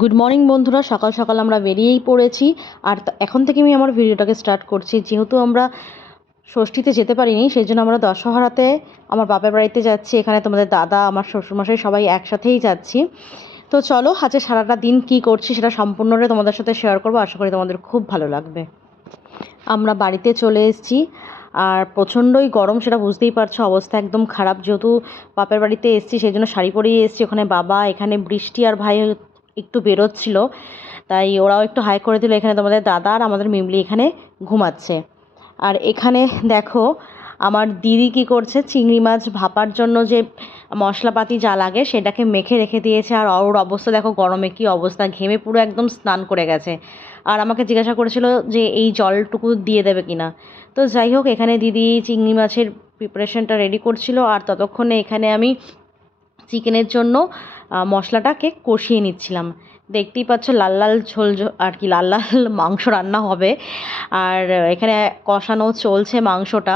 Good morning বন্ধুরা, সকাল সকাল আমরা বেরিয়েই পড়েছি। আর এখন থেকে আমি আমার ভিডিওটাকে স্টার্ট করছি। যেহেতু আমরা ষষ্ঠীতে যেতে পারিনি, সেই জন্য আমরা দশহরাতে আমার বাপের বাড়িতে যাচ্ছি। এখানে তোমাদের দাদা, আমার শ্বশুরমশাই সবাই একসাথেই যাচ্ছি। তো চলো, আজকে সারাটা দিন কী করছি সেটা সম্পূর্ণটাই তোমাদের সাথে শেয়ার করবো। আশা করি তোমাদের খুব ভালো লাগবে। আমরা বাড়িতে চলে এসেছি, আর প্রচণ্ডই গরম, সেটা বুঝতেই পারছো। অবস্থা একদম খারাপ। যেহেতু বাপের বাড়িতে এসেছি সেই জন্য শাড়ি পরেই এসেছি। ওখানে বাবা, এখানে বৃষ্টি আর ভাই একটু বেরোচ্ছিল, তাই ওরাও একটু হাই করে দিল। এখানে তোমাদের দাদা আর আমাদের মিমলি এখানে ঘুমাচ্ছে। আর এখানে দেখো আমার দিদি কি করছে, চিংড়ি মাছ ভাপার জন্য যে মশলাপাতি যা লাগে সেটাকে মেখে রেখে দিয়েছে। আর ওর অবস্থা দেখো, গরমে কি অবস্থা, ঘেমে পুরো একদম স্নান করে গেছে। আর আমাকে জিজ্ঞাসা করেছিল যে এই জলটুকু দিয়ে দেবে কিনা। তো যাই হোক, এখানে দিদি চিংড়ি মাছের প্রিপারেশনটা রেডি করছিল, আর ততক্ষণে এখানে আমি চিকেনের জন্য মশলাটাকে কষিয়ে নিচ্ছিলাম। দেখতেই পাচ্ছ লাল লাল ঝোল আর কি, লাল লাল মাংস রান্না হবে। আর এখানে কষানো চলছে মাংসটা।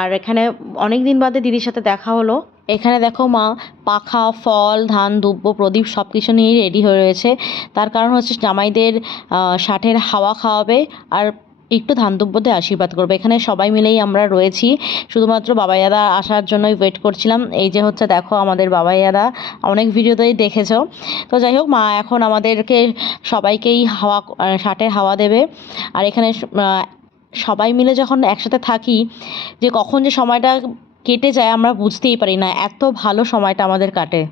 আর এখানে অনেক দিন বাদে দিদির সাথে দেখা হলো। এখানে দেখো মা পাখা, ফল, ধান, দুব্য, প্রদীপ সব কিছু নিয়েই রেডি হয়ে রয়েছে। তার কারণ হচ্ছে জামাইদের ষাটের হাওয়া খাওয়াবে আর একটু ধান দুব্যতে আশীর্বাদ করবে। এখানে সবাই মিলেই আমরা রয়েছি, শুধুমাত্র বাবাই দাদা আসার জন্যই ওয়েট করছিলাম। এই যে হচ্ছে দেখো আমাদের বাবাই দাদা, অনেক ভিডিওতেই দেখেছো। তো যাই হোক, মা এখন আমাদেরকে সবাইকেই ষাটের হাওয়া দেবে। আর এখানে সবাই মিলে যখন একসাথে থাকি, যে কখন যে সময়টা কেটে যায় আমরা বুঝতেই পারি না। এত ভালো সময়টা আমাদের কাটে।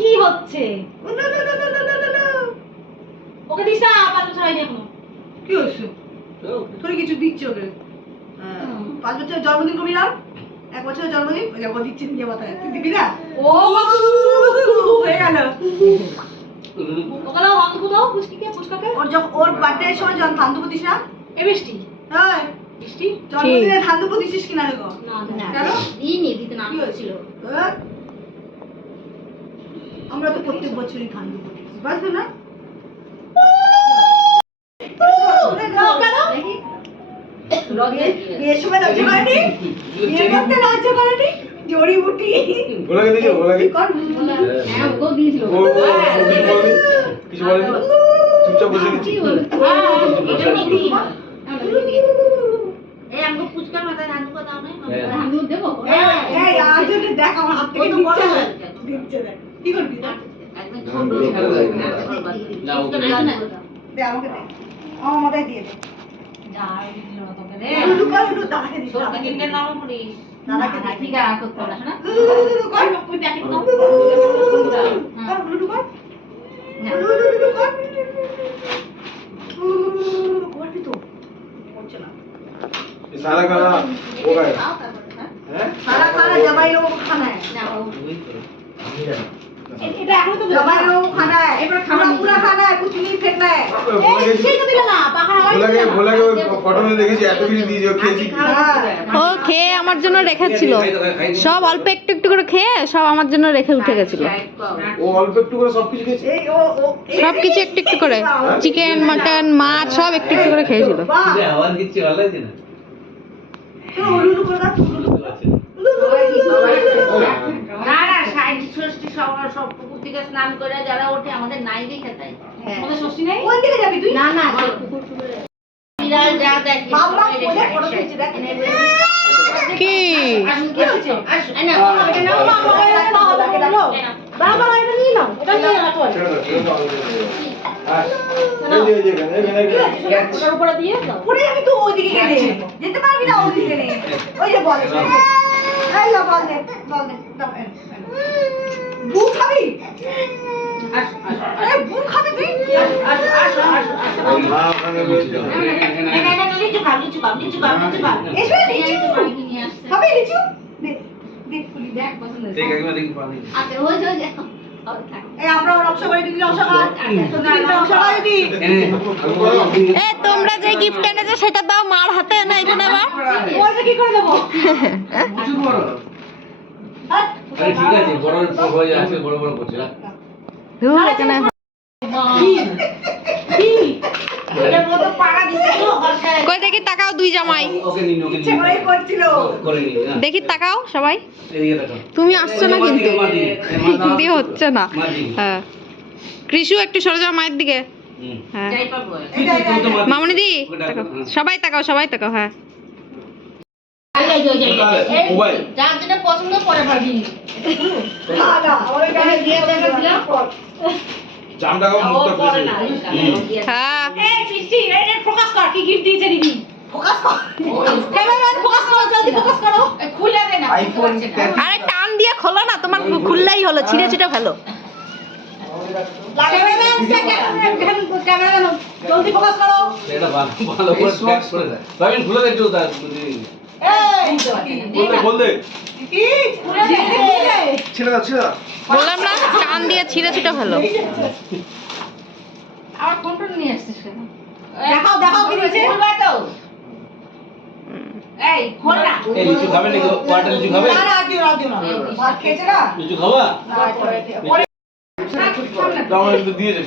কি হচ্ছে ওকে দিস না, পাঁচ বছর হয়নি এখনো। কি হচ্ছে তোর কিছু দিচ্ছে ওকে? 5 বছর জন্মদিন কবি না, 1 বছরের জন্মদিন ওই যাবো দিচ্ছে নিজে মাথায়, তুই দিবি না? ও হয়ে গেল। ওগুলো হান্দুকু দাও, পুচকিকে পুচকাকে। ওর বার্থডে সময় হান্দুকু দিস না? এ বৃষ্টি, হ্যাঁ বৃষ্টি জন্মদিনে হান্দুকু দিছিস কিনা গো? না না কেন দিইনি, দিতে না ছিল। আমরা তো প্রত্যেক বছরই হান্দুকু দিই, বুঝছো না? বিয়ের সময় লজ্জা করেনি, বিয়ে করতে লজ্জা করেনি, জড়িবুটি বলে দিয়েছো, বলে কি কর? হ্যাঁ ওকেও দিয়েছিল, কিছু বলেনি, চুপচাপ বসে গেছি। এটা নীতি। এই আমগো পুচকার মাথায় ধান কো দাও না, আমি দেব। এই আজ ওকে দেখ আমার হাত থেকে দিচ্ছে দেখ কি করবি না, একদম ছোট না ওকে দে, আমাকে দে, আমার মাথায় দিয়ে দে। যাই দিল না তোকে রে, লুকা লুকা দাদাকে দিস, তোর কিনকে নাম পড়িস, দাদাকে দে। ঠিক আছে করতে না না, কই কই দেখি তো, হ্যাঁ লুকা না লুকা করবি তো, করছ না ये सारा खाना हो गया है, सारा खाना जमाई लोगों को खाना है ना, वही तो हम ही जाना এটা এখন তো জমাই লোগো খানা है, এবার খানা পুরা খানা है, कुछ नहीं फेंकना है। এই সেই তো দিল না পাখাড়া হয়, বলে ফটো में দেখেছি এত কিছু দিয়েছো, খেয়েছি। ও খেয়ে আমার জন্য রেখেছিল, সব অল্প একটু একটু করে খেয়ে সব আমার জন্য রেখে উঠে গেছিল। ও অল্প একটু করে সব কিছু খেয়েছে, এই ও সব কিছু একটু একটু করে, চিকেন মটন মাছ সব একটু একটু করে খেয়েছিল। আওয়াজ দিচ্ছি ভালো লাগছে না, উলুলু করে দাও, না না সাইড ষষ্ঠী সব পুকুর থেকে স্নান করে যারা ওঠে, আমাদের নাই দেখে তাই আমাদের ষষ্ঠী নাই। কোন দিকে যাবি তুই? না না পুকুর পুকুরে বিড়াল যা দেখি বাবা কোলে ফটো খিচে দেখ কি কি হচ্ছে, আই না এটা নাও বাবা, এটা নাও বাবা, এটা নিয়ে নাও, এটা নিয়ে রাখো। ওটার উপরে দিয়ে দাও, পুরো আমি তো ওইদিকে গেলে যেতে পারবি না, ওইদিকে নেই ওই যে বল, এই লো বল দে, বল দে, বুক খাবি, আস আস আরে বুক খাবি তুই, আস আস আস আস মা ওখানে বসে না না না লিচু খাবি, লিচু খাবি, লিচু খাবি, লিচু খাবি, এসে লিচু খাবি, লিচু দে দে ফুলি দেখ পছন্দ হয়েছে, ঠিক আছে দেখি পানি আচ্ছা হয়ে যাও, এই আমরা এ তোমরা যে গিফট এনেছো সেটা দাও মার হাতে না এখানে আবার কি করে দেবো ঠিক আছে বড় হয়ে আছে বড় বড় করছে ধুর এখানে কই দেখি তাকাও দুই জামাই ওকে নিন করে নিন দেখি তাকাও সবাই এদিকে তাকাও তুমি আসছো না কিন্তু দিয়ে হচ্ছে না হ্যাঁ কৃষু একটু সরে যাও মায়ের দিকে হ্যাঁ মামনি দি সবাই তাকাও হ্যাঁ যার যেটা পছন্দ করে ভাবি জামটাকে মুখটা খুলে হ্যাঁ এই মিষ্টি এই ফোকাস কর কি গিফট দিয়েছে দিদি ফোকাস কর ক্যামেরাম্যান ফোকাস করো জলদি ফোকাস করো খুলে দে না আইফোন আরে টান দিয়ে খোলো না তোমার খুললেই হলো ছিঁড়ে ছিঁড়ে ফেলো ক্যামেরাম্যান ক্যামেরাম্যান জলদি ফোকাস করো এটা ভালো করে প্যাক করে দাও ভাবিন খুলে দে একটু এই বল দে কি খুলে দে ছেড়ে দাও বললাম না টান দিয়ে ছিঁড়ে ছিঁড়ে ফেলো আর কন্ট্রোল নিয়ে আসছিস কেন দেখাও কি দিয়েছে খুলবা তো এই খোল না এই লিচু খাবে নাকি কোয়ার্টার লিচু খাবে দিও না ভাত খেয়েছে না লিচু খাবা দাও একটু দিয়ে দে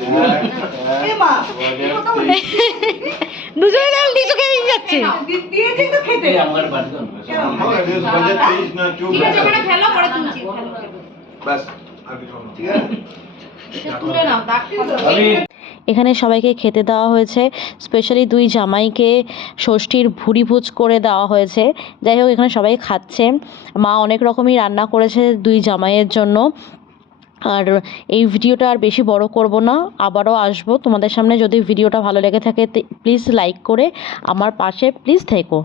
এ মা দুজনে না লিচু খেয়ে যাচ্ছে দিয়েছি তো খেতে এই আমার বাড়ি দাও আমাকে 2023 না টিউব ঠিক আছে ওখানে ফেলো পরে তুলছি বাস আর কিছু না ঠিক আছে তুলে নাও দাগটি ভাবিন এখানে সবাইকে খেতে দেওয়া হয়েছে স্পেশালি দুই জামাইকে ষষ্ঠীর ভুরিভোজ করে দেওয়া হয়েছে যাই হোক এখানে সবাই খাচ্ছে মা অনেক রকমই রান্না করেছে দুই জামাইয়ের জন্য আর এই ভিডিওটা আর বেশি বড় করব না আবারও আসবো তোমাদের সামনে যদি ভিডিওটা ভালো লেগে থাকে প্লিজ লাইক করে আমার পাশে প্লিজ থেকো